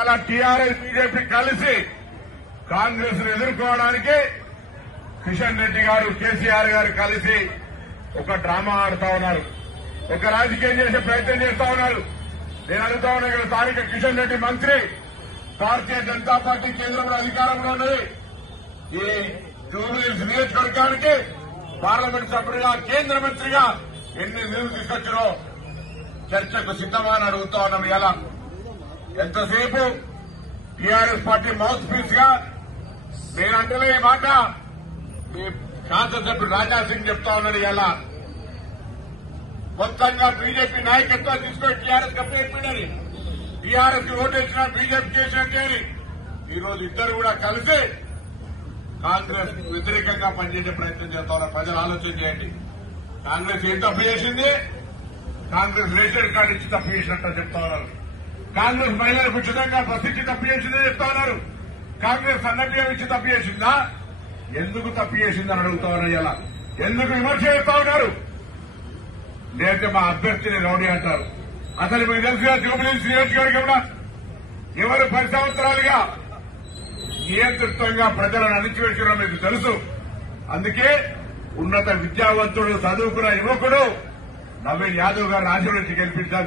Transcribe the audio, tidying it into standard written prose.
ఇలా TRS BJP కలిసి కాంగ్రెస్ ను ఎదుర్కోవడానికి కిషన్ రెడ్డి గారు కేసీఆర్ గారు కలిసి ఒక డ్రామా ఆడుతా ఉన్నారు. ఒక రాజకీయం చేసే ప్రయత్నం చేస్తా ఉన్నారు. నేను అడుగుతా ఉన్నా ఇక్కడ స్థానిక కిషన్ రెడ్డి మంత్రి, భారతీయ జనతా పార్టీ కేంద్రంలో అధికారంలో ఉన్నది. ఈ జూబ్లీహిల్స్ నియోజకవర్గానికి పార్లమెంట్ సభ్యుడిగా కేంద్ర మంత్రిగా ఎన్ని నిధులు తీసుకొచ్చినో చర్చకు సిద్దమా అని అడుగుతా ఉన్నాం. ఇలా ఎంతసేపు టీఆర్ఎస్ పార్టీ మౌత్ పీస్ గా నేనంటలే ఈ మాట ఈ శాసనసభ్యుడు రాజా సింగ్ చెప్తా ఉన్నాడు. ఇలా మొత్తంగా బీజేపీ నాయకత్వం తీసుకొని టీఆర్ఎస్ కంప్లీట్మెంట్ టీఆర్ఎస్ కి ఓటు వేసిన బీజేపీ చేసినట్టే ఈ రోజు ఇద్దరు కూడా కలిసి కాంగ్రెస్ వ్యతిరేకంగా పనిచేసే ప్రయత్నం చేస్తా ఉన్నారు. ప్రజలు ఆలోచన చేయండి. కాంగ్రెస్ ఏం తప్పు చేసింది? కాంగ్రెస్ రేషన్ కార్డు ఇచ్చి తప్పు చేసినట్టు చెప్తా ఉన్నారు. కాంగ్రెస్ మహిళలకు ఉచితంగా బస్సు ఇచ్చి తప్పు చేసిందని చెప్తా ఉన్నారు. కాంగ్రెస్ అన్నట్టు ఇచ్చి తప్పు చేసిందా? ఎందుకు తప్పు చేసిందని అడుగుతా ఉన్నారు. ఇలా ఎందుకు విమర్శ చేస్తా ఉన్నారు? లేకపోతే మా అభ్యర్థిని రౌడీ అంటారు. అసలు మీకు తెలుసుగా జూబ్లీహిల్స్ నియోజకవర్గంలో ఎవరు 10 సంవత్సరాలుగా నియంతృత్వంగా ప్రజలను అణిచివేయడం మీకు తెలుసు. అందుకే ఉన్నత విద్యావంతుడు చదువుకున్న యువకుడు నవీన్ యాదవ్ గారు ఆశీర్వదించి గెలిపించారు.